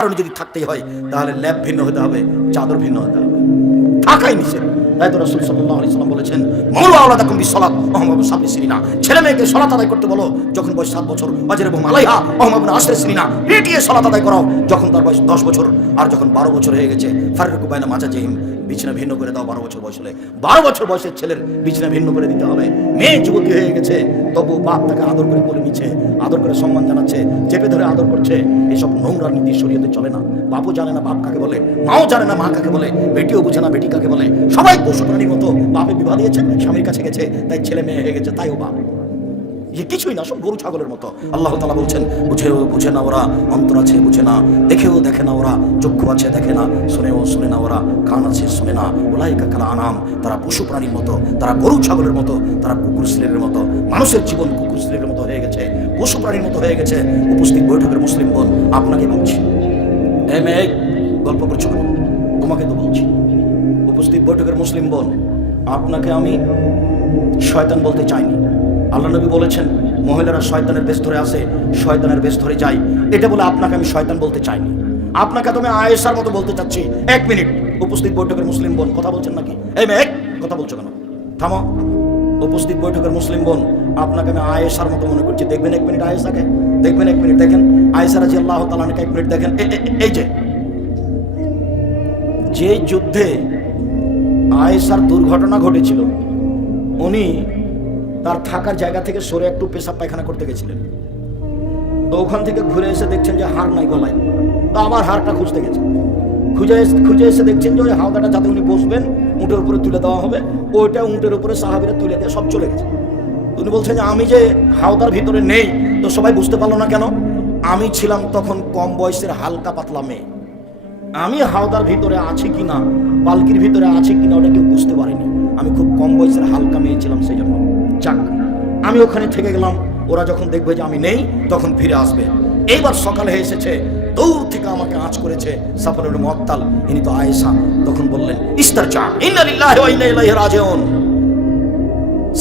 কারণে যদি থাকতেই হয়, তাহলে ল্যাব ভিন্ন হতে হবে, চাদর ভিন্ন হতে হবে। থাকাই নিষেধ তাই তো রসুল সাল্লাহ আলি সাল্লাম বলেছেন মৌল আল্লাহ তাকুম সলাত অহমাবু সাবি সিনা ছেলে মেয়েকে সলাত আদায় করতে বলো, যখন বয়স সাত বছর, বাজের এবং আলাইহা অহমাবু আসে সিনা পিটিয়ে সলাত আদায় করাও, যখন তার বয়স দশ বছর, আর যখন বারো বছর হয়ে গেছে ফারুকু বাইনা মাজা জহিম বিছানা ভিন্ন করে দাও, বারো বছর বয়স বারো বছর বয়সের ছেলের বিছানা ভিন্ন করে দিতে হবে। মেয়ে যুবতী হয়ে গেছে? তবু বাপ তাকে আদর করে বলে নিচ্ছে, আদর করে সম্মান জানাচ্ছে, চেপে ধরে আদর করছে। এসব নোংরা নীতি শরীয়তে চলে না। বাপও জানে না বাপ কাকে বলে, মাও জানে না মা কাকে বলে, বেটিও বুঝে না বেটি কাকে বলে। সবাই পশু প্রাণীর মতো বাপে বিবাহ দিয়েছে, স্বামীর কাছে গেছে, তাই ছেলে মেয়ে হয়ে গেছে, তাইও বাপ। যে কিছুই না, সব গরু ছাগলের মতো। আল্লাহ তালা বলছেন, বুঝেও, বুঝে না ওরা, অন্তর আছে, বুঝে না। দেখেও, দেখে না ওরা, চক্ষু আছে, দেখে না। শুনেও, শুনে না ওরা, কান আছে, শুনে না। ওলাই কাকালা আনাম, তারা পশু প্রাণীর মতো, তারা গরু ছাগলের মতো, তারা কুকুর স্ত্রীর মতো, মানুষের জীবন কুকুর স্ত্রীর মতো হয়ে গেছে, পশু প্রাণীর মতো হয়ে গেছে। উপস্থিত বৈঠকের মুসলিম বোন আপনাকে বলছি এম এ গল্প করছ কেন? তোমাকে তো বলছি। উপস্থিত বৈঠকের মুসলিম বোন আপনাকে আমি শয়তান বলতে চাইনি। আল্লাহ নবী বলেছেন, মহিলারা শয়তানের বেশ ধরে আসে শয়তানের বেশ ধরে যায়। এটা বলে আপনাকে আমি শয়তান বলতে চাইনি। আপনাকে তুমি আয়েশার মতো বলতে চাচ্ছি। এক মিনিট, উপস্থিত বৈঠকের মুসলিম বোন, কথা বলছেন নাকি? এই মেয়ে, কথা বলছো কেন? থামো। উপস্থিত বৈঠকের মুসলিম বোন, আপনাকে আমি আয়েশার মতো মনে করছি। দেখবেন এক মিনিট আয়েশাকে? দেখবেন এক মিনিট, দেখেন। আয়েশা রাজি আল্লাহ তালানকে এক মিনিট দেখেন। এই যে। যে যুদ্ধে আয়েশার দুর্ঘটনা ঘটেছিল, উনি তার থাকার জায়গা থেকে সরে একটু পেশাব পায়খানা করতে গেছিলেন। তো ওখান থেকে ঘুরে এসে দেখছেন যে হার নাই গলায়। তো আবার হারটা খুঁজতে গেছে। খুঁজে খুঁজে এসে দেখছেন যে ওই হাওদাটা যাতে উনি বসবেন, উঁটের উপরে তুলে দেওয়া হবে, ওইটা উঁটের উপরে সাহাবিরা তুলে দিয়ে সব চলে গেছে। উনি বলছেন যে আমি যে হাওদার ভিতরে নেই, তো সবাই বুঝতে পারল না কেন? আমি ছিলাম তখন কম বয়সের হালকা পাতলা মেয়ে। আমি হাওদার ভিতরে আছি কিনা, পালকির ভিতরে আছে কিনা, ওটা কেউ বুঝতে পারিনি। আমি খুব কম বয়সের হালকা মেয়ে ছিলাম সেই জন্য। যাক, আমি ওখানে থেকে গেলাম। ওরা যখন দেখবে যে আমি নেই, তখন ফিরে আসবে। এইবার সকালে এসেছে, দূর থেকে আমাকে আঁচ করেছে সাফরুল মত্তাল ইনি তো আয়েশা। তখন বললেন, ইস্তার চা রাজিউন।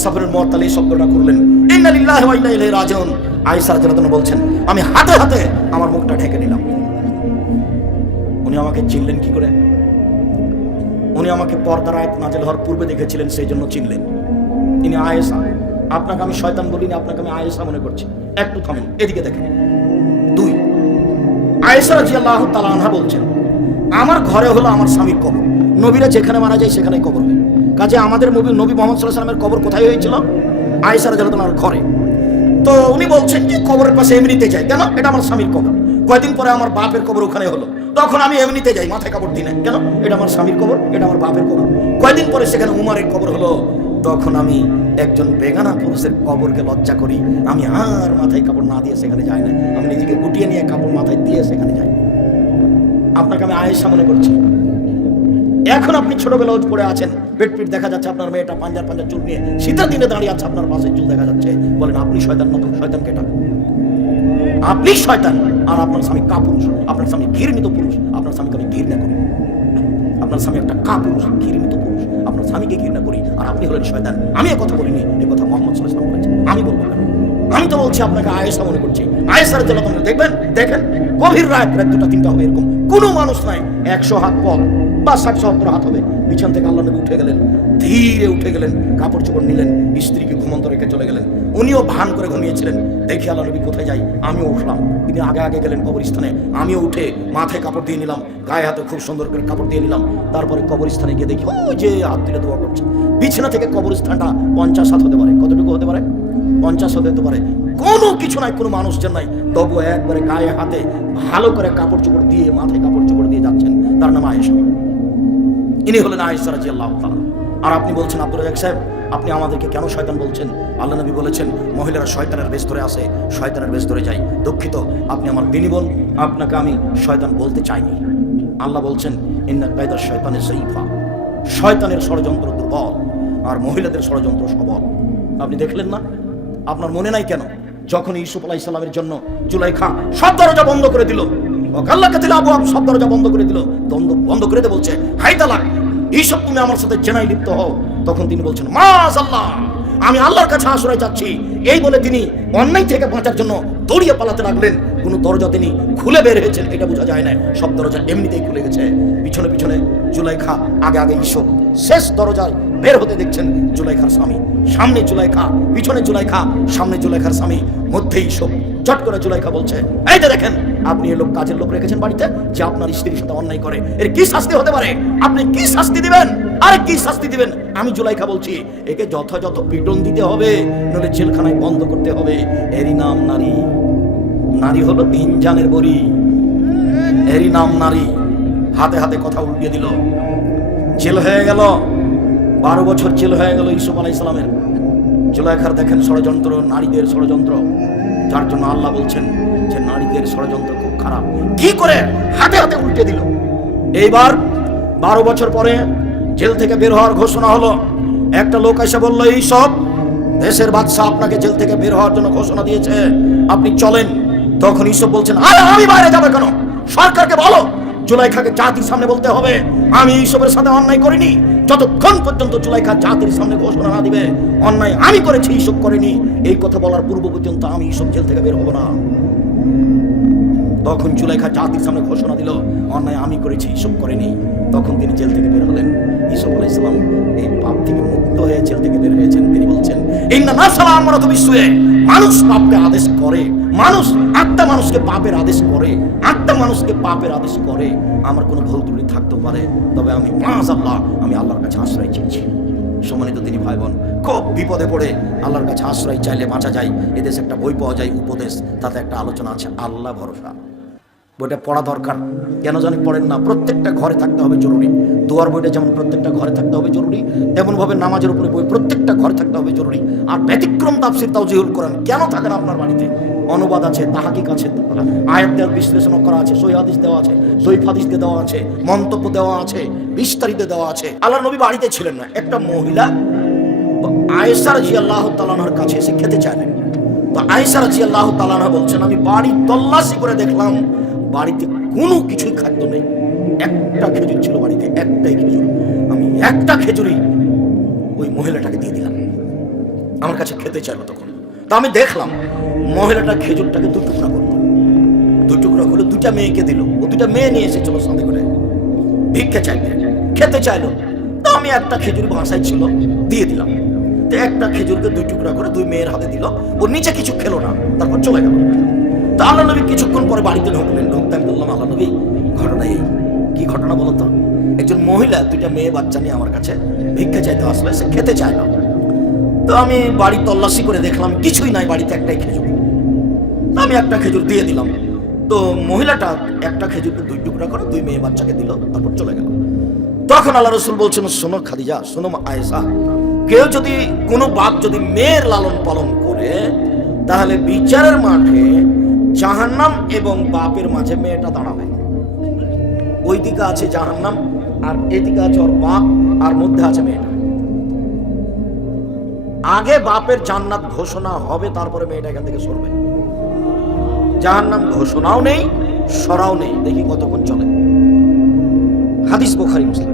সাফরুল মত্তাল এই শব্দটা করলেন, ইন্না লিল্লাহি ওয়া ইন্না ইলাইহি রাজিউন। আয়েশা রাদিয়াল্লাহু বলছেন, আমি হাতে হাতে আমার মুখটা ঢেকে নিলাম। উনি আমাকে চিনলেন কি করে? উনি আমাকে পর্দার আয়াত নাজেল হওয়ার পূর্বে দেখেছিলেন, সেই জন্য চিনলেন। তিনি আয়েশা। আপনাকে আমি শয়তান বলিনি, আপনাকে আমি আয়েশা মনে করছি। একটু থামেন, এদিকে দেখেন। দুই, আয়েশা রাজি আল্লাহ আনহা বলছেন, আমার ঘরে হলো আমার স্বামীর কবর। নবীরা যেখানে মারা যায় সেখানেই কবর হয়। কাজে আমাদের নবী নবী মোহাম্মদ সাল্লামের কবর কোথায় হয়েছিল? আয়েশা রাজি আল্লাহ ঘরে। তো উনি বলছেন যে, কবরের পাশে এমনিতে যাই। কেন? এটা আমার স্বামীর কবর। কয়দিন পরে আমার বাপের কবর ওখানে হলো। তখন আমি এমনিতে যাই, মাথায় কাপড় দিই না। কেন? এটা আমার স্বামীর কবর, এটা আমার বাপের কবর। কয়দিন পরে সেখানে উমারের কবর হলো? তখন আমি একজন বেগানা পুরুষের কবরকে লজ্জা করি। আমি আর মাথায় কাপড় না দিয়ে সেখানে যাই না। আমি নিজেকে গুটিয়ে নিয়ে কাপড় মাথায় দিয়ে সেখানে যাই। আপনাকে আমি আয়েশা মনে করছি। এখন আপনি ছোটবেলা পড়ে আছেন। পেট পিট দেখা যাচ্ছে আপনার মেয়েটা পাঞ্জার পাঞ্জার চুল নিয়ে। শীতের দিনে দাঁড়িয়ে আছে আপনার পাশে চুল দেখা যাচ্ছে। বলেন, আপনি শয়তান, নতুন শয়তান কেটা? আপনি শয়তান, আর আপনার স্বামী কাপুরুষ। আপনার স্বামী ঘৃণিত পুরুষ। আপনার স্বামীকে আমি ঘৃণা করি। আপনার স্বামী একটা কাপুরুষ ঘৃণিত পুরুষ। আপনার স্বামীকে ঘৃণা করি, আর আপনি হলেন শয়তান। আমি কথা বলিনি, এ কথা মোহাম্মদ সাল্লাহ বলেছেন। আমি বলব কেন? আমি তো বলছি, আপনাকে আয়েসা মনে করছি। আয়েসার জন্য দেখবেন, দেখেন, গভীর রায় রাত দুটা, তিনটা হবে এরকম। কোনো মানুষ নাই, একশো হাত পথ। হাত হবে। বিছান থেকে আল্লাহ নবী উঠে গেলেন। ধীরে উঠে গেলেন, কাপড় চোপড় নিলেন, স্ত্রীকে ঘুমন্ত রেখে চলে গেলেন। উনিও ভান করে ঘুমিয়েছিলেন। দেখি আল্লাহ নবী কোথায় যাই? আমিও উঠলাম। তিনি আগে আগে গেলেন কবরস্থানে। আমিও উঠে মাথায় কাপড় দিয়ে নিলাম। গায়ে হাতে খুব সুন্দর করে কাপড় দিয়ে নিলাম। তারপরে কবরস্থানে গিয়ে দেখি, ওই যে হাত তুলে দোয়া করছে। বিছানা থেকে কবরস্থানটা পঞ্চাশ হাত হতে পারে। কতটুকু হতে পারে? পঞ্চাশ হাত হতে পারে। কোনো কিছু নাই, কোনো মানুষজন নাই। তবু একবারে গায়ে হাতে ভালো করে কাপড় চোপড় দিয়ে, মাথায় কাপড় চোপড় দিয়ে যাচ্ছেন। তার নাম আয়েশা। ইনি হলেন আয়েশা রাজি আল্লাহ আর আপনি বলছেন আব্দুল রাজাক সাহেব, আপনি আমাদেরকে কেন শয়তান বলছেন? আল্লাহ নবী বলেছেন, মহিলারা শয়তানের বেশ ধরে আসে, শয়তানের বেশ ধরে যায়। দুঃখিত, আপনি আমার বিনিবন আপনাকে আমি শয়তান বলতে চাইনি। আল্লাহ বলছেন, ইন্না কায়দার শয়তানের সেইফা শয়তানের ষড়যন্ত্র দুর্বল, আর মহিলাদের ষড়যন্ত্র সবল। আপনি দেখলেন না? আপনার মনে নাই কেন? যখন ইসুফ আলাহ ইসলামের জন্য জুলাইখা সব দরজা বন্ধ করে দিল আল্লাহ কাছে আবু সব দরজা বন্ধ করে দিল। দ্বন্দ্ব বন্ধ করে বলছে এইসব তুমি আমার সাথে জেনাই লিপ্ত হও। তখন তিনি বলছেন মাস আল্লাহ আমি আল্লাহর কাছে আশ্রয় চাচ্ছি। এই বলে তিনি অন্যায় থেকে বাঁচার জন্য দৌড়িয়ে পালাতে লাগলেন। কোনো দরজা তিনি খুলে বের হয়েছেন, এটা বোঝা যায় না। সব দরজা এমনিতেই খুলে গেছে। পিছনে পিছনে জুলাইখা, আগে আগে ঈশ্বর শেষ দরজায় বের হতে দেখছেন জুলাইখার স্বামী। সামনে জুলাইখা, পিছনে জুলাইখা, সামনে জুলাইখার স্বামী, মধ্যে ঈশ্বর চট করে জুলাইখা বলছে, এই দেখেন আপনি এ লোক কাজের লোক রেখেছেন বাড়িতে যে আপনার স্ত্রীর সাথে অন্যায় করে। এর কি শাস্তি হতে পারে? আপনি কি শাস্তি দিবেন? আর কি শাস্তি দিবেন? আমি জুলাইখা বলছি, একে যথাযথ পিটন দিতে হবে, নইলে জেলখানায় বন্ধ করতে হবে। এরই নাম নারী। নারী হলো তিন জানের বড়ি। এরই নাম নারী। হাতে হাতে কথা উল্টিয়ে দিল। জেল হয়ে গেল। বারো বছর জেল হয়ে গেল ইসুফ আলাই ইসলামের জুলাইখার দেখেন ষড়যন্ত্র, নারীদের ষড়যন্ত্র। যার জন্য আল্লাহ বলছেন যে নারীদের ষড়যন্ত্র খুব খারাপ। কি করে হাতে হাতে উল্টে দিল? এইবার বারো বছর পরে জেল থেকে বের হওয়ার ঘোষণা হলো। একটা লোক এসে বলল, এই সব দেশের বাদশাহ আপনাকে জেল থেকে বের হওয়ার জন্য ঘোষণা দিয়েছে। আপনি চলেন। তখন ইসব বলছেন, আরে, আমি বাইরে যাবে কেন? সরকারকে বলো। জুলাইখাকে জাতির সামনে বলতে হবে। আমি এইসবের সাথে অন্যায় করিনি। যতক্ষণ পর্যন্ত জুলাইখা জাতির সামনে ঘোষণা না দিবে, অন্যায় আমি করেছি এইসব করিনি। এই কথা বলার পূর্ব পর্যন্ত আমি এইসব জেল থেকে বের হব না। তখন জুলাইখা জাতির সামনে ঘোষণা দিল, অন্যায় আমি করেছি এইসব করেনি। তখন তিনি জেল থেকে বের হলেন। ইসব আলাইসালাম এই পাপ থেকে মুক্ত হয়ে জেল থেকে বের হয়েছেন। তিনি বলছেন আমরা তো বিশ্বয়ে মানুষ পাপকে আদেশ করে, মানুষ আত্মা মানুষকে পাপের আদেশ করে, আত্মা মানুষকে পাপের আদেশ করে। আমার কোনো ভুল ত্রুটি থাকতেও পারে, তবে আমি মাস আল্লাহ, আমি আল্লাহর কাছে আশ্রয় চেয়েছি। সম্মানিত তিনি ভাই বোন খুব বিপদে পড়ে আল্লাহর কাছে আশ্রয় চাইলে বাঁচা যায়। এদেশে একটা বই পাওয়া যায়, উপদেশ। তাতে একটা আলোচনা আছে, আল্লাহ ভরসা। বইটা পড়া দরকার। কেন জানি পড়েন না, প্রত্যেকটা ঘরে থাকতে হবে জরুরি। দুয়ার বইটা যেমন প্রত্যেকটা ঘরে থাকতে হবে জরুরি, তেমনভাবে নামাজের উপরে বই প্রত্যেকটা ঘরে থাকতে হবে জরুরি। আর ব্যতিক্রম তাফসির তাও জিহুল করেন কেন থাকেন আপনার বাড়িতে? অনুবাদ আছে, তাহাকিক আছে আয়াত বিশ্লেষণ করা আছে সই দেওয়া আছে। সই ফাদিস দেওয়া আছে, মন্তব্য দেওয়া আছে, বিস্তারিত দেওয়া আছে। আল্লাহ নবী বাড়িতে ছিলেন না। একটা মহিলা আয়েসার জি আল্লাহ তালানার কাছে এসে খেতে চাইলেন। তো আয়েসার জি আল্লাহ তালানা বলছেন, আমি বাড়ি তল্লাশি করে দেখলাম, বাড়িতে কোনো কিছুই খাদ্য নেই। একটা খেজুর ছিল বাড়িতে, একটাই খেজুর। আমি একটা খেজুরি ওই মহিলাটাকে দিয়ে দিলাম। আমার কাছে খেতে চাইলো তখন। তা আমি দেখলাম মহিলাটা খেজুরটাকে দু টুকরা করল। দু টুকরা করে দুটা মেয়েকে দিল। ও দুটা মেয়ে নিয়ে এসেছিল সাথে করে। ভিক্ষা চাইতে। খেতে চাইলো। তা আমি একটা খেজুর ভাষায় ছিল, দিয়ে দিলাম। তো একটা খেজুরকে দুই টুকরা করে দুই মেয়ের হাতে দিল। ও নিচে কিছু খেলো না, তারপর চলে গেল। তা আল্লাহ নবী কিছুক্ষণ পরে বাড়িতে ঢুকলেন। ঢুকতে আমি বললাম, আল্লাহ নবী, ঘটনা এই। কি ঘটনা বলো তো? একজন মহিলা, দুইটা মেয়ে বাচ্চা নিয়ে আমার কাছে ভিক্ষা চাইতে আসলে সে খেতে চায় না তো আমি বাড়ি তল্লাশি করে দেখলাম, কিছুই নাই বাড়িতে একটাই খেজুর। আমি একটা খেজুর দিয়ে দিলাম। তো মহিলাটা একটা খেজুরকে দুই টুকরা করে দুই মেয়ে বাচ্চাকে দিল, তারপর চলে গেল। তখন আল্লাহ রসুল বলছেন, শোনো খাদিজা, শোনো আয়েসা কেউ যদি কোনো বাপ যদি মেয়ের লালন পালন করে, তাহলে বিচারের মাঠে জাহান্নাম এবং বাপের মাঝে মেয়েটা দাঁড়াবে। ওই দিকে আছে জাহান্নাম, আর এদিকে আছে ওর বাপ, আর মধ্যে আছে মেয়েটা। আগে বাপের জান্নাত ঘোষণা হবে, তারপরে মেয়েটা এখান থেকে সরবে। জাহান্নাম ঘোষণাও নেই, সরাও নেই। দেখি কতক্ষণ চলে। হাদিস বোখারি, মুসলিম।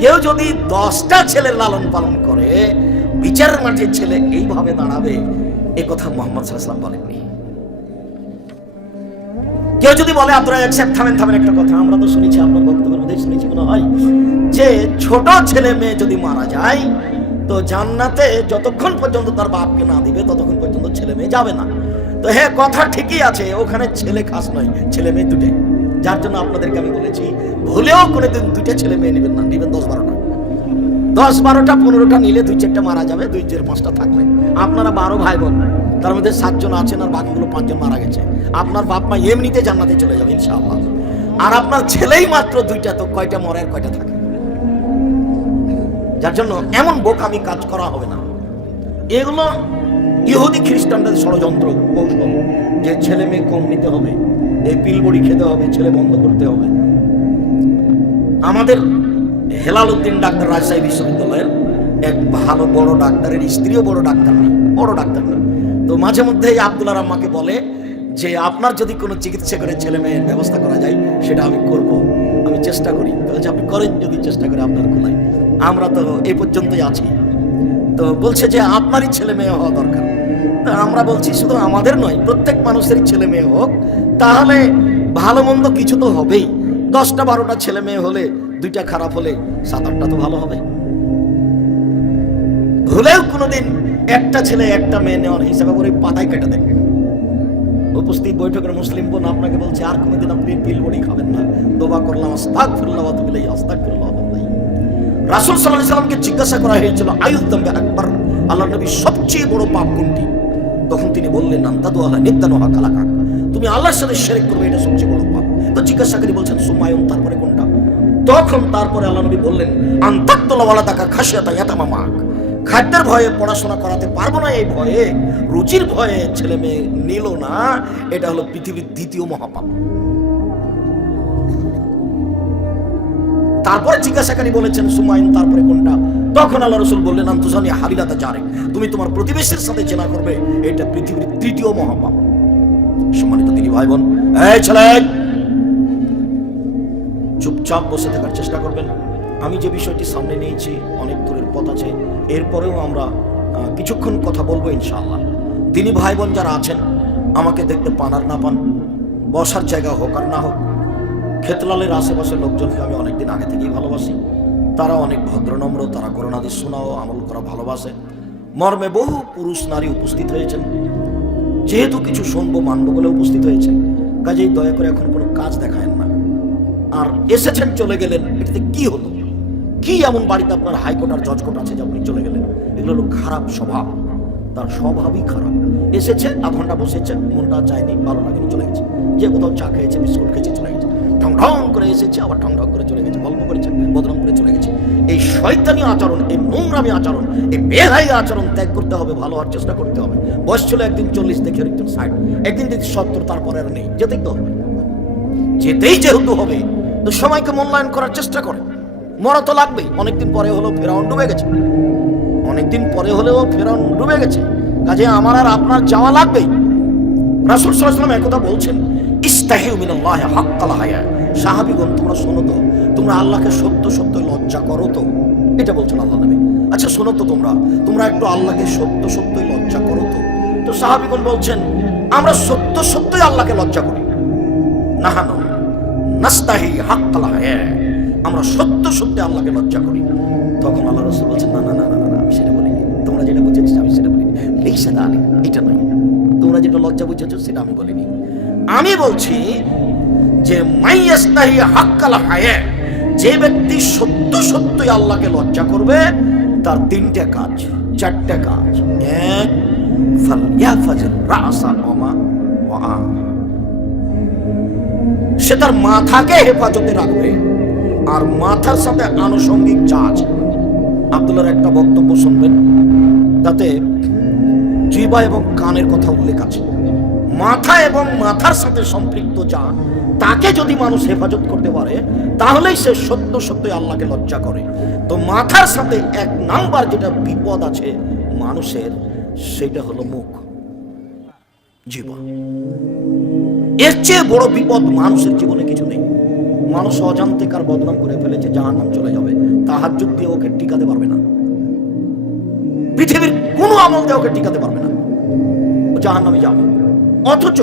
কেউ যদি দশটা ছেলের লালন পালন করে, বিচারের মাঠে ছেলে এইভাবে দাঁড়াবে, এ কথা মোহাম্মদ সাল্লাম বলেননি। কেউ যদি বলে আপনারা একসাথে থামেন থামেন একটা কথা, আমরা তো শুনেছি, আপনার বক্তব্যের মধ্যে শুনেছি মনে হয়, যে ছোট ছেলে মেয়ে যদি মারা যায় তো জান্নাতে যতক্ষণ পর্যন্ত তার বাপকে না দিবে, ততক্ষণ পর্যন্ত ছেলে মেয়ে যাবে না। তো হ্যাঁ কথা ঠিকই আছে, ওখানে ছেলে খাস নয়, ছেলে মেয়ে দুটে। যার জন্য আপনাদেরকে আমি বলেছি, ভুলেও কোনোদিন দুইটা ছেলে মেয়ে নেবেন না, নেবেন দশ বারোটা। দশ বারোটা, পনেরোটা নিলে দুই চারটা মারা যাবে, দুই চার পাঁচটা থাকবে। আপনারা বারো ভাই বোন তার মধ্যে সাতজন আছেন আর বাকিগুলো পাঁচজন মারা গেছে। আপনার বাপ মা এমনিতে জান্নাতে চলে যাবে, ইনশাআল্লাহ। আর আপনার ছেলেই মাত্র দুইটা, তো কয়টা মরে আর কয়টা থাকে? যার জন্য এমন বোকামি কাজ করা হবে না। এগুলো ইহুদি খ্রিস্টানদের ষড়যন্ত্র কৌশল যে ছেলে মেয়ে কম নিতে হবে এই পিলবড়ি খেতে হবে ছেলে বন্ধ করতে হবে। আমাদের হেলাল উদ্দিন ডাক্তার রাজশাহী বিশ্ববিদ্যালয়ের এক ভালো বড় ডাক্তারের স্ত্রীও বড় ডাক্তার না বড় ডাক্তার না। তো মাঝে মধ্যে এই আব্দুল আম্মাকে বলে যে আপনার যদি কোনো চিকিৎসা করে ছেলে মেয়ের ব্যবস্থা করা যায় সেটা আমি করব। আমি চেষ্টা করি। তো বলছে, আপনি করেন যদি চেষ্টা করে আপনার খোলাই আমরা তো এই পর্যন্তই আছি। তো বলছে যে আপনারই ছেলে মেয়ে হওয়া দরকার। তা আমরা বলছি, শুধু আমাদের নয়, প্রত্যেক মানুষেরই ছেলে মেয়ে হোক। তাহলে ভালো মন্দ কিছু তো হবেই। দশটা বারোটা ছেলে মেয়ে হলে দুইটা খারাপ হলে সাত আটটা তো ভালো হবে। ভুলেও কোনোদিন একটা ছেলে একটা মেয়ে নেওয়ার হিসাবে করে পাতায় কেটে দেন। উপস্থিত বৈঠকের মুসলিম বোন আপনাকে বলছে, আর কোনোদিন আপনি পিল বড়ি খাবেন না। দোবা করলাম আস্তাক ফিরল্লাহ তুমিলাই আস্তাক তুমিলাই রাসূল আলাইহি সাল্লামকে জিজ্ঞাসা করা হয়েছিল আয়ুদ্দম আকবর? আল্লাহ নবী সবচেয়ে বড় পাপ কোনটি? তখন তিনি বললেন আন্তাদু আল্লাহ নিত্যানো হাকালাকা তুমি আল্লাহর সাথে শিরক করবে, এটা সবচেয়ে বড় পাপ। তো জিজ্ঞাসা জিজ্ঞাসাকারী বলছেন, সুমায়ুন, তারপরে কোনটা? তখন তারপরে আল্লাহ নবী বললেন আন্তাক্তলা ওয়ালা তাকা খাসিয়াতা ইয়াতামামা খাদ্যের ভয়ে পড়াশোনা করাতে পারব না এই ভয়ে, রুচির ভয়ে ছেলে মেয়ে নিল না, এটা হলো পৃথিবীর দ্বিতীয় মহাপাপ। তারপরে জিজ্ঞাসাকারী বলেছেন, সুমাইন, তারপরে কোনটা? তখন আল্লাহ রসুল বললেন, আন্তজানি হাবিলাতা জারে তুমি তোমার প্রতিবেশীর সাথে চেনা করবে, এটা পৃথিবীর তৃতীয় মহাপাপ। সম্মানিত দিদি ভাই বোন এই ছেলে, চুপচাপ বসে থাকার চেষ্টা করবেন। আমি যে বিষয়টি সামনে নিয়েছি, অনেক দূরের পথ আছে। এরপরেও আমরা কিছুক্ষণ কথা বলব ইনশাআল্লাহ। দিনী ভাই বোন যারা আছেন, আমাকে দেখতে পান আর না পান, বসার জায়গা হোক আর না হোক খেতলালের আশেপাশের লোকজনকে আমি অনেকদিন আগে থেকেই ভালোবাসি। তারা অনেক ভদ্রনম্র তারা করোনাদি শোনাও, আমল করা ভালোবাসে। মর্মে বহু পুরুষ নারী উপস্থিত হয়েছেন। যেহেতু কিছু শুনব, মানব বলে উপস্থিত হয়েছেন, কাজেই দয়া করে এখন কোনো কাজ দেখায়েন না। আর এসেছেন, চলে গেলেন, এটাতে কি হলো? কি এমন বাড়িতে আপনার হাইকোর্ট আর জজ কোর্ট আছে যে আপনি চলে গেলেন? এগুলো হলো খারাপ স্বভাব। তার স্বভাবই খারাপ। এসেছে, আধ ঘণ্টা বসেছে, মনটা চায়নি, ভালো লাগেনি, চলে গেছে। যে কোথাও চা খেয়েছে, বিস্কুট খেয়েছে, চলে গেছে। ঠং ঠং করে এসেছে, আবার ঠং ঠং করে চলে গেছে গল্প করেছে, বদনাম করে চলে গেছে। এই শয়তানি আচরণ, এই নোংরামি আচরণ, এই বেহাই আচরণ ত্যাগ করতে হবে, ভালো হওয়ার চেষ্টা করতে হবে। বয়স ছিল একদিন চল্লিশ, দেখে একদিন ষাট। একদিন যদি সত্তর, তারপরে আর নেই, যেতেই তো হবে। যেতেই যেহেতু হবে, তো সময়কে মূল্যায়ন করার চেষ্টা করে। মরা তো লাগবেই, অনেকদিন পরে হলেও ফেরাউন ডুবে গেছে। অনেকদিন পরে হলেও ফেরাউন ডুবে গেছে। কাজে আমার আর আপনার যাওয়া লাগবেই। রাসুল সাল্লাম একথা বলছেন ইস্তাহিউ মিনাল্লাহ হাক্কাল তোমরা শোনো তো, তোমরা আল্লাহকে সত্য সত্য লজ্জা করো তো। এটা বলছেন আল্লাহ নবী। আচ্ছা শোনো তো তোমরা তোমরা একটু আল্লাহকে সত্য সত্যই লজ্জা করো তো। তো বলছেন, আমরা সত্য সত্যই আল্লাহকে লজ্জা করি। নাহানো নাস্তাহি হাক্কাল হায়া। আমরা সত্য সত্য আল্লাহকে লজ্জা করি। তখন আল্লাহ রসুল বলছেন, না না না না না আমি সেটা বলিনি। তোমরা যেটা বুঝেছ, আমি সেটা বলিনি। এই সেটা এটা নয়। তোমরা যেটা লজ্জা বুঝেছ, সেটা আমি বলিনি। আমি বলছি যে যে ব্যক্তি সত্য সত্যই আল্লাহকে লজ্জা করবে, তার তিনটে কাজ, চারটে কাজ। সে তার মাথাকে হেফাজতে রাখবে, আর মাথার সাথে আনুষঙ্গিক যা আছে আব্দুল্লার একটা বক্তব্য শুনবেন, তাতে জিবা এবং কানের কথা উল্লেখ আছে। মাথা এবং মাথার সাথে সম্পৃক্ত যা, তাকে যদি মানুষ হেফাজত করতে পারে, তাহলেই সে সত্য সত্যই আল্লাহকে লজ্জা করে। তো মাথার সাথে এক নাম্বার যেটা বিপদ আছে মানুষের, সেটা হলো মুখ। জীবন। এর চেয়ে বড় বিপদ মানুষের জীবনে কিছু নেই। মানুষ অজান্তে কার বদনাম করে ফেলেছে জাহান নাম চলে যাবে। তাহার যুগ দিয়ে ওকে টিকাতে পারবে না। পৃথিবীর কোনো আমল দিয়ে ওকে টিকাতে পারবে না। ও নামে যাবে। অথচ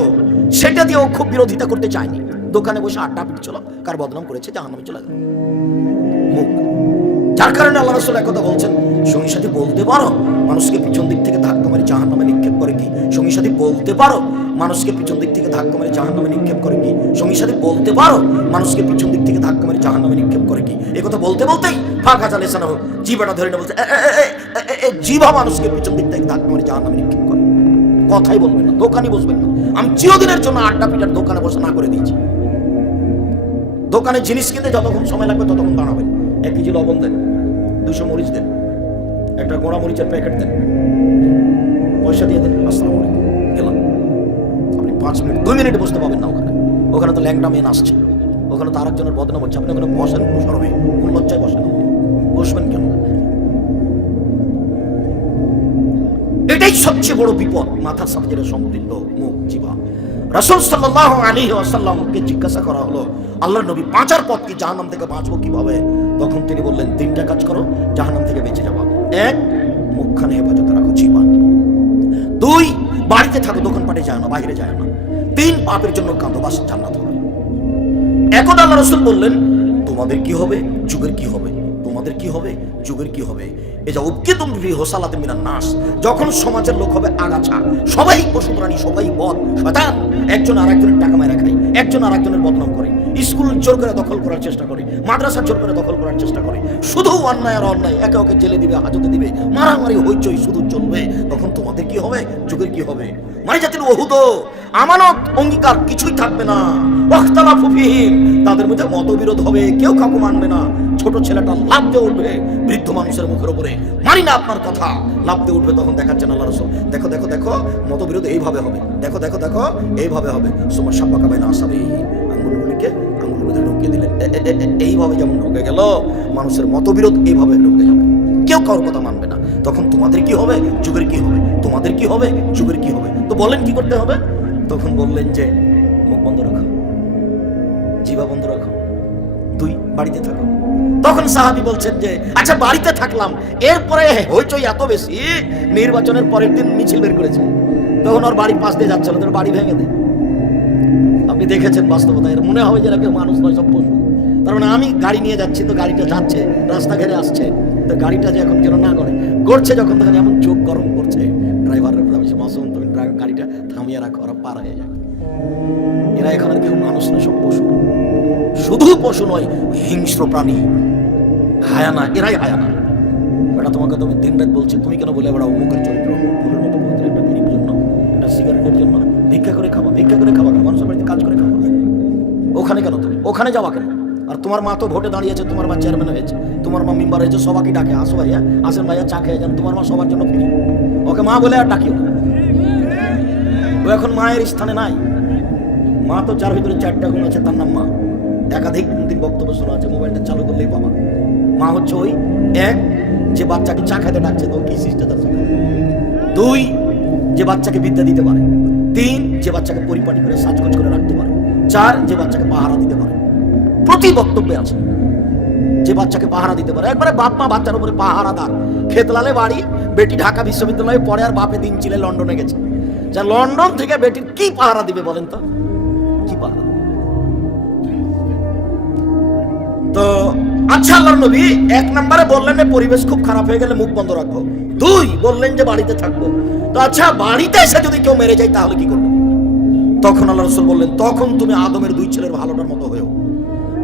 সেটা দিয়ে ও খুব বিরোধিতা করতে চায়নি। দোকানে বসে আড্ডা পিটছিল, কার বদনাম করেছে জাহান নামে চলে গেল। যার কারণে আল্লাহ রসুল একথা বলছেন, সঙ্গী সাথী বলতে পারো, মানুষকে পিছন দিক থেকে ধাক্কা মারি জাহান নামে নিক্ষেপ করে কি? সঙ্গী সাথী বলতে পারো, মানুষকে পিছন দিক থেকে ধাক্কা মারি জাহান নামে নিক্ষেপ করে কি? সঙ্গী সাথী বলতে পারো, মানুষকে পিছন দিক থেকে ধাক্কা মারি জাহান নামে নিক্ষেপ করে কি? এ কথা বলতে বলতেই ফাঁকা চালে না জিবাটা ধরে না বলছে জিভা মানুষকে পিছন দিক থেকে ধাক্কা মারি জাহান নামে নিক্ষেপ করে। কথাই বলবেন না, দোকানই বসবেন না। আমি চিরদিনের জন্য আড্ডা পিটার দোকানে বসে না করে দিয়েছি। দোকানে জিনিস কিনতে যতক্ষণ সময় লাগবে ততক্ষণ দাঁড়াবেন এক কেজি লবণ দেন, দুশো মরিচ দেন, একটা গোড়া মরিচের প্যাকেট দেন, পয়সা দিয়ে দেন, আসসালাম গেলাম। আপনি পাঁচ মিনিট, দুই মিনিট বসতে পাবেন না ওখানে। ওখানে তো ল্যাংটা মেন আসছে ওখানে তো আরেকজনের বদনাম হচ্ছে। আপনি ওখানে বসেন, কোন লজ্জায় বসেন বসবেন কেন? সবচেয়ে বড় বিপদ সাথে যেটা সম্পৃক্ত মুখ জীবা রাসূল সাল্লাল্লাহু আলাইহি ওয়াসাল্লামকে জিজ্ঞাসা করা হলো আল্লাহ নবী বাঁচার পথ কি জাহান্নাম থেকে বাঁচবো কীভাবে? তখন তিনি বললেন, তিনটা কাজ করো, জাহান্নাম থেকে বেঁচে যাওয়া এক, মুখখানে হেফাজত রাখো জীবা দুই, বাড়িতে থাকো, দোকানপাটে যায় না, বাইরে যায় না। তিন, পাপের জন্য কাঁদো, বাস জান্নাত হবে। এখন আল্লাহ রসুল বললেন, তোমাদের কি হবে? যুগের কি হবে? তোমাদের কি হবে? যুগের কি হবে? যখন সমাজের লোক হবে আগাছা, সবাই পশু প্রাণী, সবাই একজন টাকা একজন বদনাম করে। স্কুল জোর করে দখল করার চেষ্টা করে, মাদ্রাসা জোর করে দখল করার চেষ্টা করে। শুধু অন্যায় আর অন্যায়, একে ওকে জেলে দিবে, হাজতে দিবে, মারামারি হইচই শুধু চলবে। তখন তোমাদের কি হবে? যুগের কি হবে? মানে জাতির ওহুদ, আমানত, অঙ্গীকার কিছুই থাকবে না। তাদের মধ্যে মতবিরোধ হবে, কেউ কাউকে মানবে না। ছোট ছেলেটা লাভ দিয়ে উঠবে, বৃদ্ধ মানুষের মুখের উপরে। মানি না আপনার কথা। লাভ দিয়ে উঠবে তখন দেখাচ্ছেন আল্লাহ রসুল। দেখো দেখো দেখো, মতবিরোধ এইভাবে হবে। দেখো দেখো দেখো, এইভাবে হবে। তোমার সাব্বা কাবাই না আসাবে আঙ্গুলগুলিকে আঙ্গুলের মধ্যে ঢুকিয়ে দিলেন এইভাবে যেমন ঢুকে গেল, মানুষের মতবিরোধ এইভাবে ঢুকে যাবে। কেউ কারোর কথা মানবে না। তখন তোমাদের কি হবে? যুগের কি হবে? তোমাদের কি হবে? যুগের কি হবে? তো বলেন কি করতে হবে? তখন বললেন যে, মুখ বন্ধ রাখো। জিবা বন্ধ রাখো। তুই বাড়িতে থাকো। তখন সাহাবি বলছেন যে আচ্ছা বাড়িতে থাকলাম। এরপরে হইচই এত বেশি, নির্বাচনের পরের দিন মিছিল বের করেছে। তখন ওর বাড়ি পাশ দিয়ে যাচ্ছিল, তোর বাড়ি ভেঙে দেয়। আপনি দেখেছেন বাস্তবতা, এর মনে হবে যে কেউ মানুষ নয়, সব পশু। তার মানে আমি গাড়ি নিয়ে যাচ্ছি, তো গাড়িটা যাচ্ছে রাস্তা ঘেরে আসছে। তো গাড়িটা যে এখন কেন না করে করছে যখন তখন এমন চোখ গরম করছে। ড্রাইভারের মাসুম, তুমি গাড়িটা থামিয়ে রাখো, ওরা পার হয়ে যাবে। এরা এখন আর কেউ মানুষ নয়, সব শুধু পশু নয়, হিংস্র প্রাণী। হায়ানা, এরাই হায়ানা। এটা তোমাকে তুমি দিন রাত বলছি, তুমি কেন বলে বেড়া অমুকের চরিত্র? ফুলের মতো বলতে একটা বিড়ির জন্য, একটা সিগারেটের জন্য। ভিক্ষা করে খাবা, ভিক্ষা করে খাবা মানুষের বাড়িতে কাজ করে খাবা ওখানে কেন তুমি? ওখানে যাওয়া কেন? আর তোমার মা তো ভোটে দাঁড়িয়েছে, তোমার মা চেয়ারম্যান হয়েছে, তোমার মা মেম্বার হয়েছে সবাইকে ডাকে, আসো ভাইয়া আসেন ভাইয়া চা খেয়ে যান, তোমার মা সবার জন্য ফিরি ওকে মা বলে আর ডাকিও ও এখন মায়ের স্থানে নাই। মা তো যার ভিতরে চারটা গুণ আছে, তার নাম মা। একাধিক দিন বক্তব্য শোনা আছে মোবাইলটা চালু করলেই পাবা। মা হচ্ছে ওই এক, যে বাচ্চাকে চা খেতে ডাকছে, তো কি শিষ্টাচার শেখায়। দুই, যে বাচ্চাকে বিদ্যা দিতে পারে। তিন, যে বাচ্চাকে পরিপাটি করে সাজগোজ করে রাখতে পারে। চার, যে বাচ্চাকে পাহারা দিতে পারে। প্রতি বক্তব্যে আছে। যে বাচ্চাকে পাহারা দিতে পারে। একবারে বাপ মা বাচ্চার উপরে পাহারা পাহারাদার খেতলালে বাড়ি, বেটি ঢাকা বিশ্ববিদ্যালয়ে পড়ে আর বাপে দিন ছিলে লন্ডনে গেছে। যা লন্ডন থেকে বেটির কি পাহারা দিবে বলেন তো? তো আচ্ছা আল্লাহর নবী এক নম্বরে বললেন পরিবেশ খুব খারাপ হয়ে গেলে মুখ বন্ধ রাখব দুই, বললেন যে বাড়িতে থাকব। তো আচ্ছা বাড়িতে এসে যদি কেউ মেরে যায়, তাহলে কি করব? তখন আল্লাহ রসুল বললেন, তখন তুমি আদমের দুই ছেলের ভালোটার মতো হয়েও।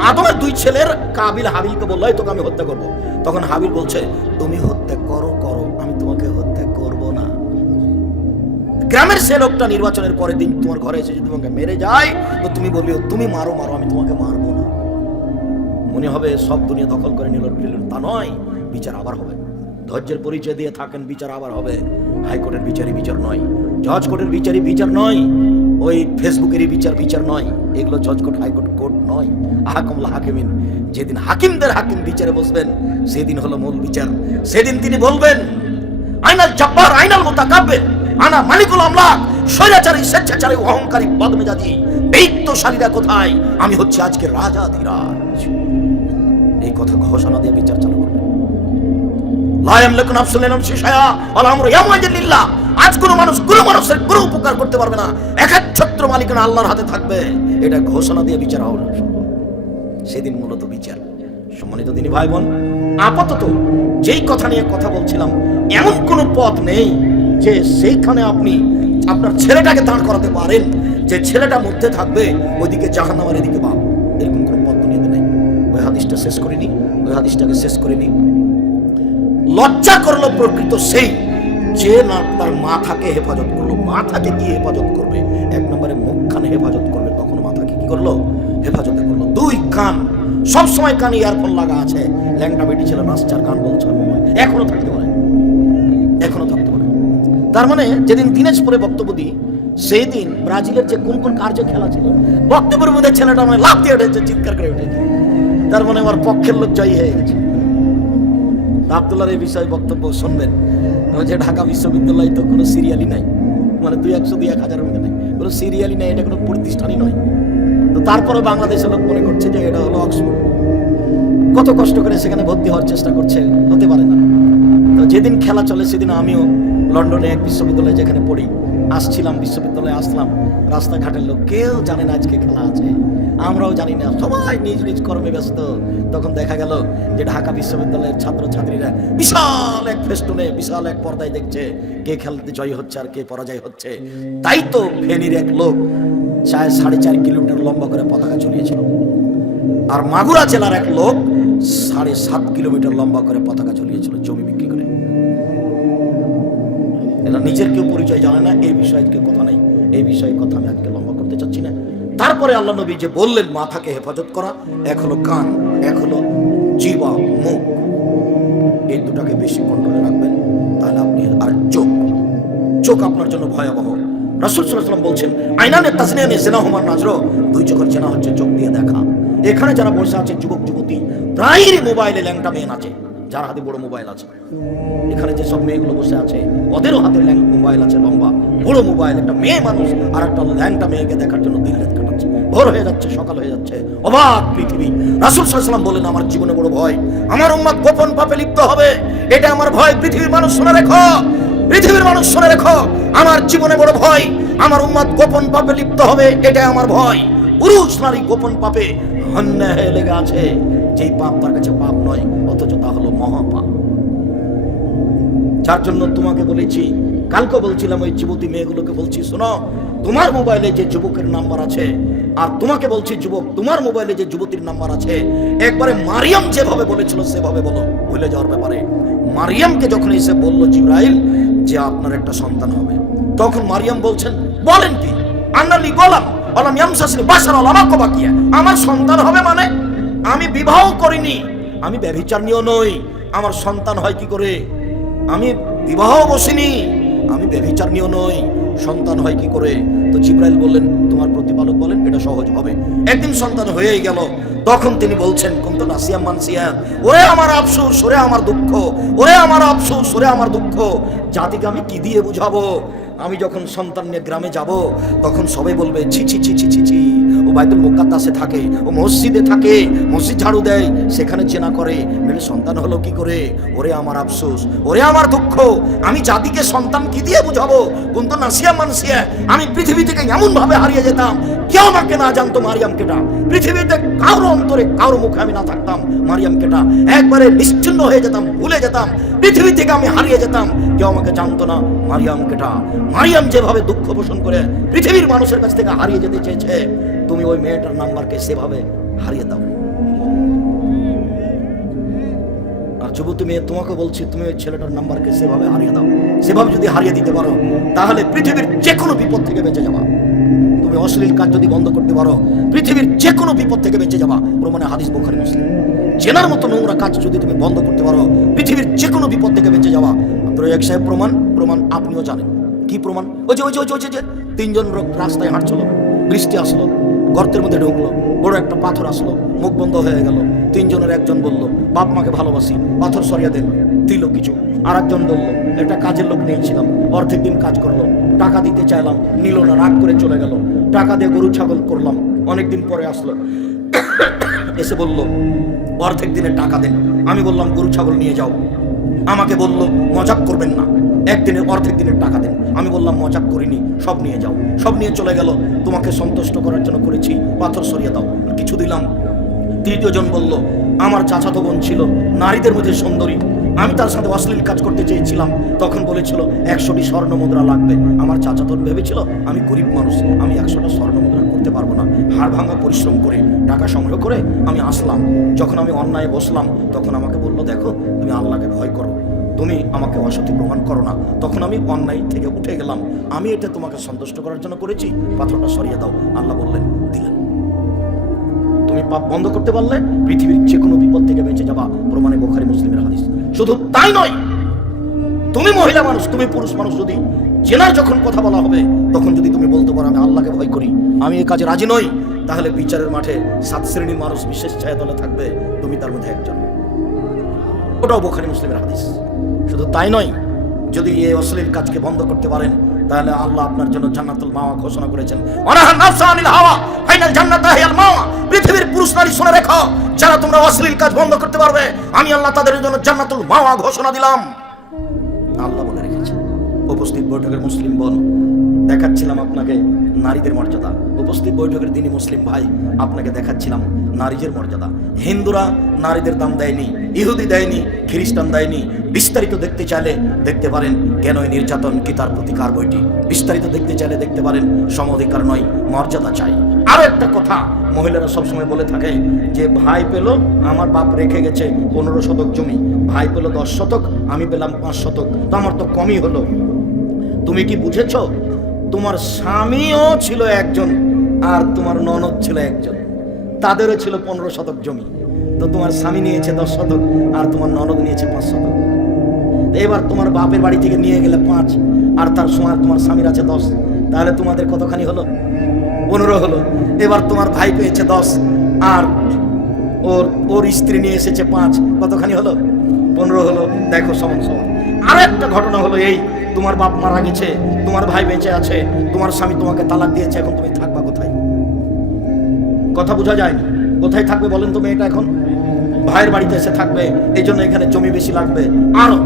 আদমের দুই ছেলের কাবিল হাবিলকে বলল তোকে আমি হত্যা করব। তখন হাবিল বলছে, তুমি হত্যা করো করো, আমি তোমাকে হত্যা করব না। গ্রামের সে লোকটা নির্বাচনের পরের দিন তোমার ঘরে এসে যদি তোমাকে মেরে যায়, তো তুমি বলবে, তুমি মারো মারো, আমি তোমাকে মারবো না। মনে হবে সব দুনিয়া দখল করে নিল তা নয়, বিচার আবার হবে। ধৈর্যের পরিচয় দিয়ে থাকেন, বিচার আবার হবে। হাইকোর্টের বিচারই বিচার নয়, জজ কোর্টের বিচারই বিচার নয়, ওই ফেসবুকেরই বিচার বিচার নয়। এগুলো জজ কোর্ট, হাইকোর্ট কোর্ট নয়। আহাকমলা হাকিমিন, যেদিন হাকিমদের হাকিম বিচারে বসবেন, সেদিন হলো মূল বিচার। সেদিন তিনি বলবেন, আইনাল জব্বার, আইনাল মোতাকাব্বির, আনা মালিকুল আমলাক, স্বৈরাচারী, স্বেচ্ছাচারী, অহংকারী, বদমেজাজি বৈত্যশালীরা কোথায়? আমি হচ্ছে আজকে রাজা ধীরাজ কথা ঘোষণা দিয়ে বিচার চালু করবে। আজ কোনো মানুষ কোনো মানুষের কোনো উপকার করতে পারবে না। একাচ্ছত্র মালিকানা আল্লাহর হাতে থাকবে। এটা ঘোষণা দিয়ে বিচার হবে সেদিন মূলত বিচার। সম্মানিত দিনী ভাই বোন আপাতত যেই কথা নিয়ে কথা বলছিলাম, এমন কোনো পথ নেই যে সেইখানে আপনি আপনার ছেলেটাকে দাঁড় করাতে পারেন। যে ছেলেটা মধ্যে থাকবে, ওইদিকে জাহান্নামার এদিকে বাপ হাদিসটা শেষ করিনি ওই হাদিসটাকে শেষ করিনি লজ্জা করল প্রকৃত সেই, যে না তার মাথাকে হেফাজত করল মাথাকে কি হেফাজত করবে? এক নম্বরে মুখখানে হেফাজত করবে, তখন মাথাকে কি করল? হেফাজত করল। দুই কান, সব সময় কানে ইয়ারফোন লাগা আছে, ল্যাংটা বেটি ছিল নাচচার গান বলছে এখনও থাকতে পারে। এখনও থাকতে পারে। তার মানে যেদিন দিনাজপুরে বক্তব্য দিই, সেই দিন ব্রাজিলের যে কোন কোন কার্য খেলা ছিল, বক্তব্যের মধ্যে ছেলেটা মানে লাভ দিয়ে উঠেছে, চিৎকার করে উঠেছে। তার মানে আমার পক্ষের লোক জয়ী হয়ে গেছে। আবদুল্লার এই বিষয়ে বক্তব্য শুনবেন। যে ঢাকা বিশ্ববিদ্যালয় তো কোনো সিরিয়ালই নাই। মানে দুই একশো দুই এক হাজারের মধ্যে নাই। কোনো সিরিয়ালই নাই, এটা কোনো প্রতিষ্ঠানই নয়। তো তারপরে বাংলাদেশের লোক মনে করছে যে এটা হলো অক্সফোর্ড। কত কষ্ট করে সেখানে ভর্তি হওয়ার চেষ্টা করছে, হতে পারে না। তো যেদিন খেলা চলে সেদিন আমিও লন্ডনে এক বিশ্ববিদ্যালয়ে যেখানে পড়ি, আসছিলাম, বিশ্ববিদ্যালয়ে আসলাম। রাস্তাঘাটের লোক কেউ জানে না আজকে খেলা আছে। আমরাও জানি না। সবাই নিজ নিজ কর্মে ব্যস্ত। তখন দেখা গেল যে ঢাকা বিশ্ববিদ্যালয়ের ছাত্র ছাত্রীরা বিশাল এক ফেস্টুনে, বিশাল এক পর্দায় দেখছে কে খেলতে জয় হচ্ছে আর কে পরাজয় হচ্ছে। তাই তো ফেনীর এক লোক চায় সাড়ে চার কিলোমিটার লম্বা করে পতাকা ঝুলিয়েছিল। আর মাগুরা জেলার এক লোক সাড়ে সাত কিলোমিটার লম্বা করে পতাকা ঝুলিয়েছিল জমি বিক্রি করে। এরা নিজের কেউ পরিচয় জানে না, এই বিষয়ে কথা নাই। এই বিষয়ে কথা আমি আজকে তারপরে আল্লাহ নবী যে বললেন, মাথাকে হেফাজত করা এক হলো কান এক হলো জিবা, মুখ, এই দুটাকে বেশি কন্ট্রোলে রাখবেন, তাহলে আপনি আর চোখ চোখ আপনার জন্য ভয়াবহ। রাসুল সাল্লাম বলছেন, আইনানে তাসনিয়ানে জেনা হুমার নাজর দুই চোখের জেনা হচ্ছে চোখ দিয়ে দেখা। এখানে যারা বসে আছে, যুবক, যুবতী, প্রায়ই মোবাইলে ল্যাংটা মেয়ে নাচে। যার হাতে বড় মোবাইল আছে। এখানে যে সব মেয়েগুলো বসে আছে, ওদেরও হাতে ল্যাং- মোবাইল আছে, লম্বা, বড় মোবাইল, একটা মেয়ে মানুষ আর একটা ল্যাংটা মেয়েকে দেখার জন্য দিন রাত কাটাচ্ছে। ভোর হয়ে যাচ্ছে, সকাল হয়ে যাচ্ছে, অবাক পৃথিবী। রাসুল সাল্লাম বলেন আমার জীবনে বড় ভয়। আমার উম্মাদ গোপন পাপে লিপ্ত হবে। এটা আমার ভয়। পৃথিবীর মানুষ শুনে রেখো। পৃথিবীর মানুষ শুনে রেখো। আমার জীবনে বড় ভয়। আমার উম্মাদ গোপন পাপে লিপ্ত হবে। এটা আমার ভয়। পুরুষ নারী গোপন পাপে অন্যায় লেগে আছে। যেই পাপ তার কাছে পাপ নয়, অথচ তা হলো মহাপাপ। যার জন্য তোমাকে বলেছি, কালকে বলছিলাম ওই যুবতী মেয়েগুলোকে বলছি, শোনো, তোমার মোবাইলে যে যুবকের নাম্বার আছে, আর তোমাকে বলছি যুবক, তোমার মোবাইলে যে যুবতীর নাম্বার আছে, একবারে মারিয়াম যেভাবে বলেছিল, সেভাবে বলো। ভুলে যাওয়ার ব্যাপারে। মারিয়ামকে যখন এসে বলল জিব্রাইল, যে আপনার একটা সন্তান হবে। তখন মারিয়াম বলছেন, বলেন কি? আন্নালি গোলাম আলাম ইয়ামসাসনি বাসার কবাকিয়া আমার সন্তান হবে মানে? আমি বিবাহ করিনি। আমি ব্যভিচারণীয় নই। আমার সন্তান হয় কি করে? আমি বিবাহ বসিনি। আমি ব্যভিচারণীয় নই। সন্তান হয় কি করে? তো জিব্রাইল বললেন, তোমার প্রতিপালক বলেন, এটা সহজ হবে। একদিন সন্তান হয়েই গেল। তখন তিনি বলছেন কুন্ত নাসিয়াম মানসিয়া, ওরে আমার আফসোস, ওরে আমার দুঃখ, ওরে আমার আফসোস, ওরে আমার দুঃখ, জাতিকে আমি কি দিয়ে বুঝাবো? আমি যখন সন্তান নিয়ে গ্রামে যাব, তখন সবাই বলবে, ছি ছি ছি ছি ছি ছি। বাইতুল মুকাদ্দাসে থাকে, ও মসজিদে থাকে, মসজিদ ঝাড়ু দেয়, সেখানে চেনা করে মেলে সন্তান হলো কি করে? ওরে আমার আফসোস, ওরে আমার দুঃখ, আমি জাতিকে সন্তান কি দিয়ে বুঝাবো? কোন তো নাসিয়া মানসিয়া, আমি পৃথিবী থেকে এমন ভাবে হারিয়ে যেতাম, কেউ আমাকে না জানতো মারিয়াম কেটা। পৃথিবীতে কারও অন্তরে, কারও মুখে আমি না থাকতাম মারিয়াম কেটা। একবারে নিশ্চিন্ন হয়ে যেতাম, ভুলে যেতাম, পৃথিবী থেকে আমি হারিয়ে যেতাম, কেউ আমাকে জানতো না মারিয়াম কেটা। মারিয়াম যেভাবে দুঃখ পোষণ করে পৃথিবীর মানুষের কাছ থেকে হারিয়ে যেতে চেয়েছে তুমি ওই মেয়েটার নাম্বারকে সেভাবে হারিয়ে দাও। আর যুবতী মেয়ে তোমাকে বলছি তুমি ওই ছেলেটার নাম্বারকে সেভাবে হারিয়ে দাও। সেভাবে যদি হারিয়ে দিতে পারো তাহলে পৃথিবীর যে কোনো বিপদ থেকে বেঁচে যাবা। তুমি অশ্লীল কাজ যদি বন্ধ করতে পারো পৃথিবীর যে কোনো বিপদ থেকে বেঁচে যাবা প্রমাণে হাদিস বোখারি মুসলিম। চেনার মতো নোংরা কাজ যদি তুমি বন্ধ করতে পারো পৃথিবীর যে কোনো বিপদ থেকে বেঁচে যাওয়া এক সাহেব প্রমাণ প্রমাণ আপনিও জানেন। কি প্রমাণ? ওই যে ওই যে ওই যে, তিনজন রাস্তায় হাঁটছিল বৃষ্টি আসলো। গর্তের মধ্যে ঢুকলো। বড় একটা পাথর আসলো, মুখ বন্ধ হয়ে গেল। তিনজনের একজন বলল, বাপ মাকে ভালোবাসি, পাথর সরিয়ে দেন দিল কিছু। আর একজন বলল, একটা কাজের লোক নিয়েছিলাম, অর্ধেক দিন কাজ করল। টাকা দিতে চাইলাম, নিল না, রাগ করে চলে গেল। টাকা দিয়ে গরু ছাগল করলাম, অনেকদিন পরে আসলো। এসে বলল, অর্ধেক দিনের টাকা দেন আমি বললাম, গরু ছাগল নিয়ে যাও। আমাকে বলল, মজাক করবেন না। একদিনের অর্ধেক দিনের টাকা দেন। আমি বললাম, মজাক করিনি, সব নিয়ে যাও। সব নিয়ে চলে গেল। তোমাকে সন্তুষ্ট করার জন্য করেছি, পাথর সরিয়ে দাও। কিছু দিলাম। তৃতীয় জন বলল, আমার চাচাতো বোন ছিল, নারীদের মধ্যে সুন্দরী। আমি তার সাথে অশ্লীল কাজ করতে চেয়েছিলাম। তখন বলেছিল, একশোটি স্বর্ণ মুদ্রা লাগবে। আমার চাচাতো ভেবেছিল, আমি গরিব মানুষ, আমি একশোটা স্বর্ণ মুদ্রা করতে পারব না। হাড় ভাঙা পরিশ্রম করে, টাকা সংগ্রহ করে আমি আসলাম। যখন আমি অন্যায় বসলাম, তখন আমাকে বলল, দেখো, তুমি আল্লাহকে ভয় করো। তুমি আমাকে অসতী প্রমাণ করো না। তখন আমি অন্যায় থেকে উঠে গেলাম। আমি এটা তোমাকে সন্তুষ্ট করার জন্য করেছি। পাথরটা সরিয়ে দাও, আল্লাহ বললেন দিলেন তুমি পাপ বন্ধ করতে পারলে পৃথিবীর যে কোনো বিপদ থেকে বেঁচে যাবা, প্রমাণে বোখারি, মুসলিমের হাদিস। শুধু তাই নয়, তুমি মহিলা মানুষ, তুমি পুরুষ মানুষ, যদি জেনার যখন কথা বলা হবে, তখন যদি তুমি বলতে পারো, আমি আল্লাহকে ভয় করি, আমি এই কাজে রাজি নই, তাহলে বিচারের মাঠে সাত শ্রেণির মানুষ বিশেষ ছায়া দলে থাকবে, তুমি তার মধ্যে একজন। ওটাও বোখারি মুসলিমের হাদিস। শুধু তাই নয়, যদি এই অশ্লীল কাজকে বন্ধ করতে পারেন, তাহলে আল্লাহ আপনার জন্য জান্নাতুল মাওয়া ঘোষণা করেছেন। হাওয়া, ফাইনাল জান্নাত হিয়াল মাওয়া। পৃথিবীর পুরুষ নারী শুনে রেখো, যারা তোমরা অশ্লীল কাজ বন্ধ করতে পারবে, আমি আল্লাহ তাদের জন্য জান্নাতুল মাওয়া ঘোষণা দিলাম। আল্লাহ বলে রেখেছে। উপস্থিত বৈঠকের মুসলিম বল দেখাচ্ছিলাম আপনাকে নারীদের মর্যাদা। উপস্থিত বৈঠকের দিনই মুসলিম ভাই, আপনাকে দেখাচ্ছিলাম নারীদের মর্যাদা। হিন্দুরা নারীদের দাম দেয়নি, ইহুদি দেয়নি, খ্রিস্টান দেয়নি। বিস্তারিত দেখতে চাইলে দেখতে পারেন কেন নির্যাতন কি তার প্রতিকার বইটি। বিস্তারিত দেখতে চাইলে দেখতে পারেন সমধিকার নয়, মর্যাদা চাই। আরও একটা কথা, মহিলারা সবসময় বলে থাকে যে, ভাই পেল, আমার বাপ রেখে গেছে পনেরো শতক জমি। ভাই পেল দশ শতক, আমি পেলাম পাঁচ শতক। তো আমার তো কমই হলো। তুমি কি বুঝেছ? তোমার স্বামীও ছিল একজন আর তোমার ননদ ছিল একজন। তাদেরও ছিল পনেরো শতক জমি। তো তোমার স্বামী নিয়েছে দশ শতক, আর তোমার ননদ নিয়েছে পাঁচ শতক। এবার তোমার বাপের বাড়ি থেকে নিয়ে গেলে পাঁচ, আর তার সময় তোমার স্বামীর আছে দশ। তাহলে তোমাদের কতখানি হলো? পনেরো হলো। এবার তোমার ভাই পেয়েছে দশ, আর ওর ওর স্ত্রী নিয়ে এসেছে পাঁচ। কতখানি হলো? পনেরো হলো। দেখো সমান সমান। আর একটা ঘটনা হলো এই, তোমার বাপ মারা গেছে, তোমার ভাই বেঁচে আছে, তোমার স্বামী তোমাকে তালাক দিয়েছে, এখন তুমি থাকবা কথা বোঝা যায়নি। কোথায় থাকবে বলেন তো মেয়েটা এখন? ভাইয়ের বাড়িতে এসে থাকবে এই জন্য এখানে জমি বেশি লাগবে। আরও,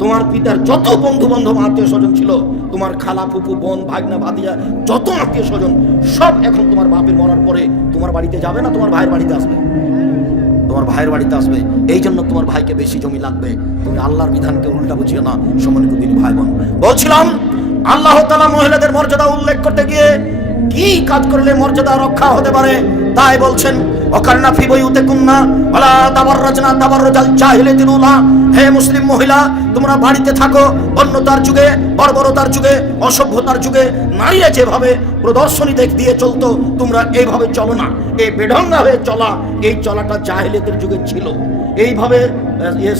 তোমার পিতার যত বন্ধু বান্ধব আত্মীয় স্বজন ছিল, তোমার খালা, ফুপু, বোন, ভাগনা ভাদিয়া যত আত্মীয় স্বজন সব এখন তোমার বাপের মরার পরে তোমার বাড়িতে যাবে না, তোমার ভাইয়ের বাড়িতে আসবে? তোমার ভাইয়ের বাড়িতে আসবে। এই জন্য তোমার ভাইকে বেশি জমি লাগবে। তুমি আল্লাহর বিধানকে উল্টা বুঝিও না, সম্মানিত দিন ভাই বোন বলছিলাম, আল্লাহ তালা মহিলাদের মর্যাদা উল্লেখ করতে গিয়ে কি কাজ করলে মর্যাদা রক্ষা হতে পারে। তাই বলছেন অকারনা ফি বইউতে কুন্না জাহিলিয়াতিল উলা হে মুসলিম মহিলা, তোমরা বাড়িতে থাকো অন্যতার যুগে, বর্বরতার যুগে, অসভ্যতার যুগে, নারীরা যেভাবে প্রদর্শনী দেখ দিয়ে চলতো, তোমরা এইভাবে চলো না। এই বেঢঙ্গা হয়ে চলা, এই চলাটা জাহিলিয়াতের যুগে ছিল। এইভাবে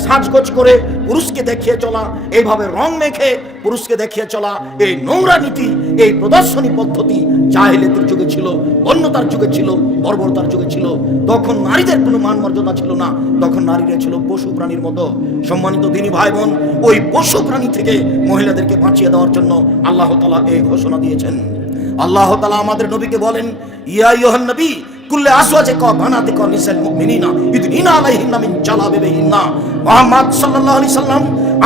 সাজগোজ করে পুরুষকে দেখিয়ে চলা, এইভাবে রং মেখে পুরুষকে দেখিয়ে চলা, এই নোংরা নীতি, এই প্রদর্শনী পদ্ধতি জাহেলিয়াতের যুগে ছিল অন্যতার যুগে ছিল, বর্বরতার যুগে ছিল। তখন নারীদের কোনো মান মর্যাদা ছিল না। তখন নারীরা ছিল পশু প্রাণীর মতো। সম্মানিত দিনী ভাই বোন ওই পশু প্রাণী থেকে মহিলাদেরকে বাঁচিয়ে দেওয়ার জন্য আল্লাহ তালা এই ঘোষণা দিয়েছেন। আল্লাহ তালা আমাদের নবীকে বলেন, ইয়া ইয়োহান নবী কুল্লে আসওয়াজে ক, বানাতে ক, নিসাল মুমিনিনা। ইদনিনা আলাইহিন্না মিন জালাবিবিহিন্না। মুহাম্মদ সাল্লাল্লাহু আলাইহি সাল্লাম,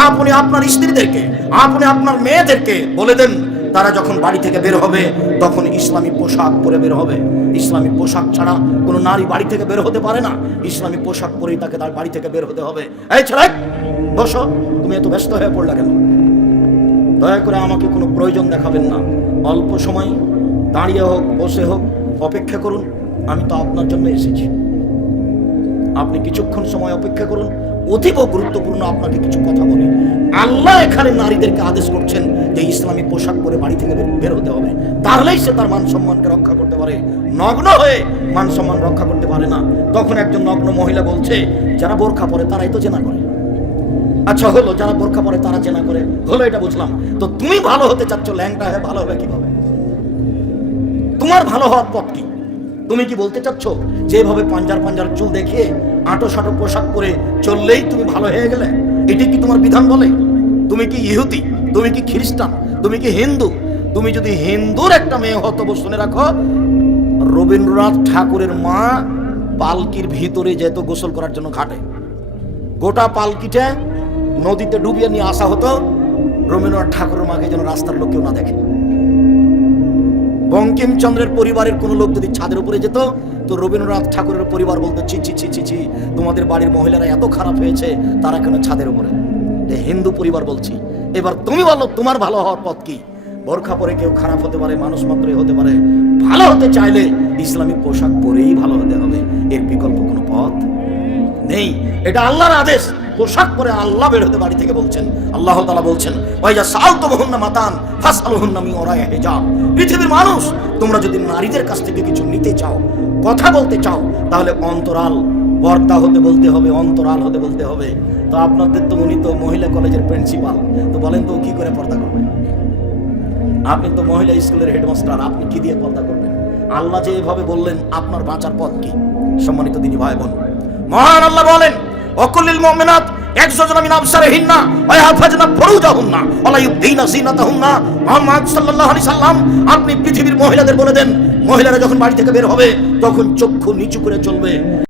আপনি আপনার স্ত্রীদেরকে, আপনি আপনার মেয়েদেরকে বলে দেন, তারা যখন বাড়ি থেকে বের হবে, তখন ইসলামী পোশাক পরে বের হবে। ইসলামী পোশাক ছাড়া কোনো নারী বাড়ি থেকে বের হতে পারে না। ইসলামী পোশাক পরেই তাকে তার বাড়ি থেকে বের হতে হবে। এই ছেলে, বসো, তুমি এত ব্যস্ত হয়ে পড়লা কেন? দয়া করে আমাকে কোনো প্রয়োজন দেখাবেন না। অল্প সময়, দাঁড়িয়ে হোক, বসে হোক, অপেক্ষা করুন। আমি তো আপনার জন্য এসেছি। আপনি কিছুক্ষণ সময় অপেক্ষা করুন অতীব গুরুত্বপূর্ণ আপনাকে কিছু কথা বলি। আল্লাহ এখানে নারীদেরকে আদেশ করছেন যে ইসলামী পোশাক পরে বাড়ি থেকে বের- হতে হবে। তাহলেই সে তার মান সম্মানকে রক্ষা করতে পারে। নগ্ন হয়ে মান সম্মান রক্ষা করতে পারে না। তখন একজন নগ্ন মহিলা বলছে, যারা বোরখা পরে তারাই তো জেনা করে। আচ্ছা হলো, যারা বোরখা পরে তারা চেনা করে। হলো, এটা বুঝলাম। তো তুমি ভালো হতে চাচ্ছ ল্যাংটা হয়ে ভালো হবে কীভাবে? তোমার ভালো হওয়ার পথ কি? তুমি কি বলতে চাচ্ছ? যেভাবে পাঞ্জার পাঞ্জার চুল দেখিয়ে আটো সাটো পোশাক পরে চললেই তুমি ভালো হয়ে গেলে, এটি কি তোমার বিধান বলে? তুমি কি ইহুদি? তুমি কি খ্রিস্টান? তুমি কি হিন্দু? তুমি যদি হিন্দুর একটা মেয়ে হতো শুনে রাখো, রবীন্দ্রনাথ ঠাকুরের মা পালকির ভিতরে যেত গোসল করার জন্য ঘাটে, গোটা পালকিটা নদীতে ডুবিয়ে নিয়ে আসা হতো, রবীন্দ্রনাথ ঠাকুরের মাকে যেন রাস্তার লোক কেউ না দেখে। বঙ্কিমচন্দ্রের পরিবারের কোনো লোক যদি ছাদের উপরে যেত, তো রবীন্দ্রনাথ ঠাকুরের পরিবার বলতো, ছি ছি ছি ছি ছি, তোমাদের বাড়ির মহিলারা এত খারাপ হয়েছে, তারা কেন ছাদের উপরে? হিন্দু পরিবার বলছি, এবার তুমি বলো, তোমার ভালো হওয়ার পথ কি? বোরখা পরে কেউ খারাপ হতে পারে, মানুষ মাত্রই হতে পারে। ভালো হতে চাইলে ইসলামী পোশাক পরেই ভালো হতে হবে, এর বিকল্প কোনো পথ নেই। এটা আল্লাহর আদেশ পোশাক পরে আল্লাহ বের হতে বাড়ি থেকে বলছেন। আল্লাহ তালা বলছেন, ওয়াইজা সালতো বহুন্না মাতান, ফাসআলুহুন্না মিন ওরাই হিজাব। পৃথিবীর মানুষ, তোমরা যদি নারীদের কাছ থেকে কিছু নিতে চাও, কথা বলতে চাও, তাহলে অন্তরাল, বর্তা হতে বলতে হবে, অন্তরাল হতে বলতে হবে। তো আপনাদের তো উনি তো মহিলা কলেজের প্রিন্সিপাল, তো বলেন তো কি করে পর্দা করবে? আপনি তো মহিলা স্কুলের হেডমাস্টার, আপনি কি দিয়ে পর্দা করবেন? আল্লাহ যে এভাবে বললেন, আপনার বাঁচার পথ কি? সম্মানিত দিনী ভাই বোন। মহান আল্লাহ বলেন অকুলিল মুমিনাত একজন মিন আবসারিহিন্না ওয়া ইয়াহফাজনা ফুরুজাহুন্না, ওয়া লা ইউবদিনা জিনাতাহুন্না মুহাম্মদ সাল্লাল্লাহু আলাইহি সাল্লাম, আপনি পৃথিবীর মহিলাদের বলে দেন, মহিলারা যখন বাড়ি থেকে বের হবে, তখন চক্ষু নিচু করে চলবে।